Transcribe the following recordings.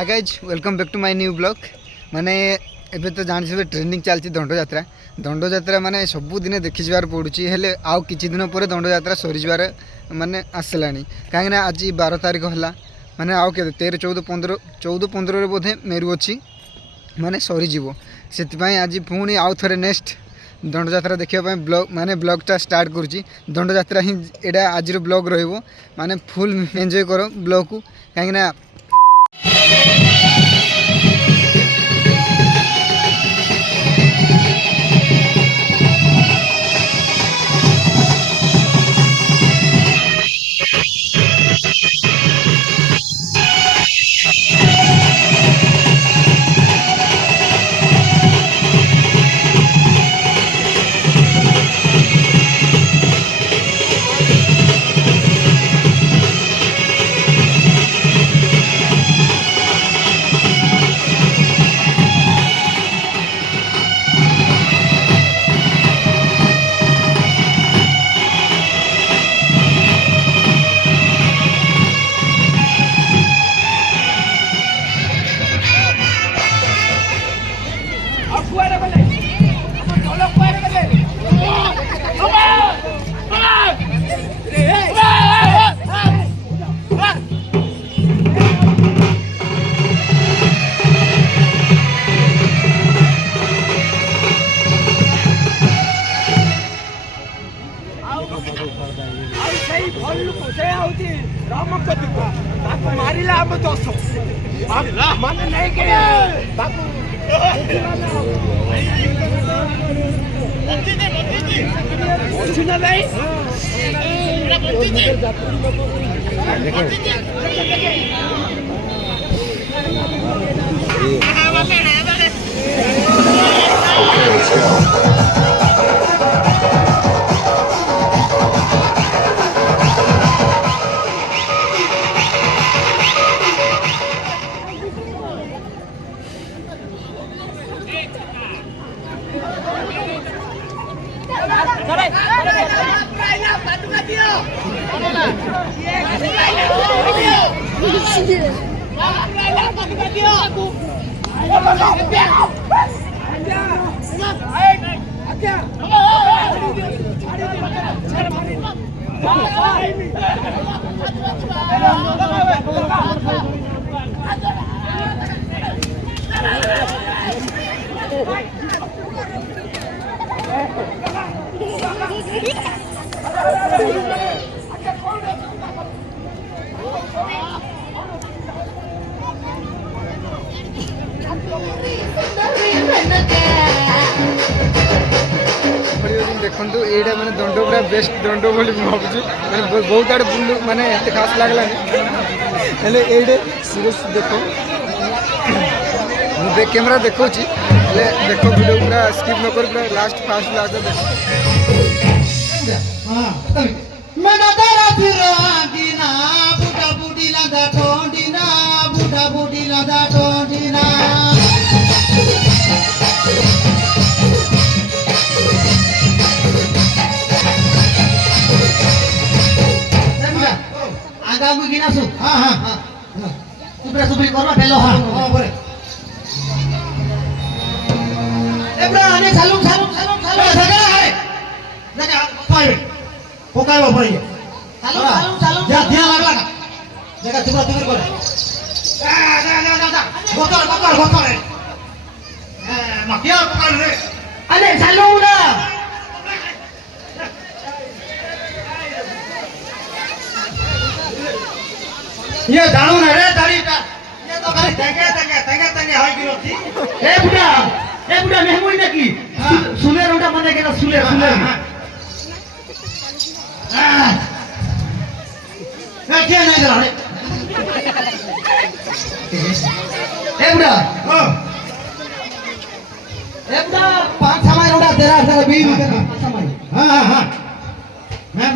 hi guys welcome back to my new blog माने एबे तो जान सब ट्रेंडिंग चलती दंड यात्रा माने सबुदिन देखी जबार पड़ुची हेले आउ किछि दिन पर दंड यात्रा सरी जबार माने आसलानी कहीं आज 12 तारीख है माने आउ के 13 14 बोधे मेरु अच्छी माने सरीज से आज पुणी आउ थे नेक्स्ट दंड यात्रा देखा ब्लॉग माने ब्लॉगटा स्टार्ट करुँची दंड यात्रा ही एटा आज ब्लॉग रहिबो माने फुल एंजॉय करो ब्लॉग को कहीं मारिला हम दोस्त मन नहीं के बाबू सुना भाई देखो ये मैंने दंड पूरा बेस्ट दंड बोली भावुँ मैंने बहुत आड़े बुलू माने एत खास लगलानी ये सीरीयस देखो मुझे कैमरा देखो देखो वीडियो पूरा स्किप न कर पूरा लास्ट फास्ट लास्ट आगामी गिना सु हां हां हां सुप्रा सुप्री करना फेलो हां हां बरे एबरा आने सालूम सगळा आहे जगा पाय पोकाय बापरे सालूम जा ध्यान लागला का जगा सुप्रा सुप्री कर जा बोतल माकिया पोकाय रे अरे सालूम ना ये दाणू ना रे दाढ़ीटा ये तो खाली तंगे हाय गिरो थी ए बुढ़ा मेहमुई ने की सुले रोटा मने के ना सुले ए क्या नहीं करा रे ए बुढ़ा पांच समय रोटा तेरा सारा 20 रुपए पांच समय हां मैं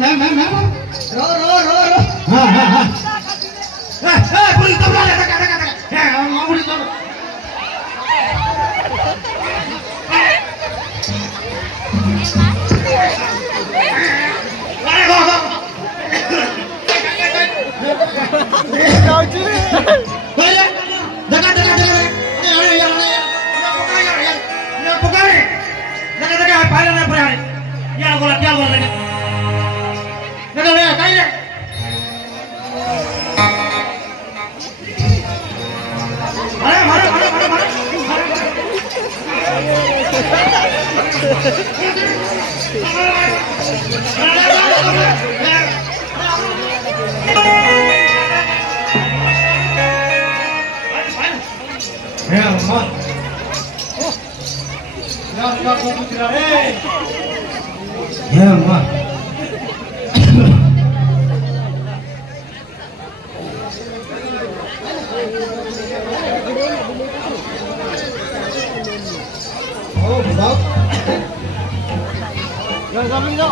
रो हां पुलिस तबला लगा पुलिस तबला अरे गो बोल देखा काय रे अरे मारे मारे मारे मारे हे अम्मा या कुत्रा रे हे अम्मा ओ बताओ जा जा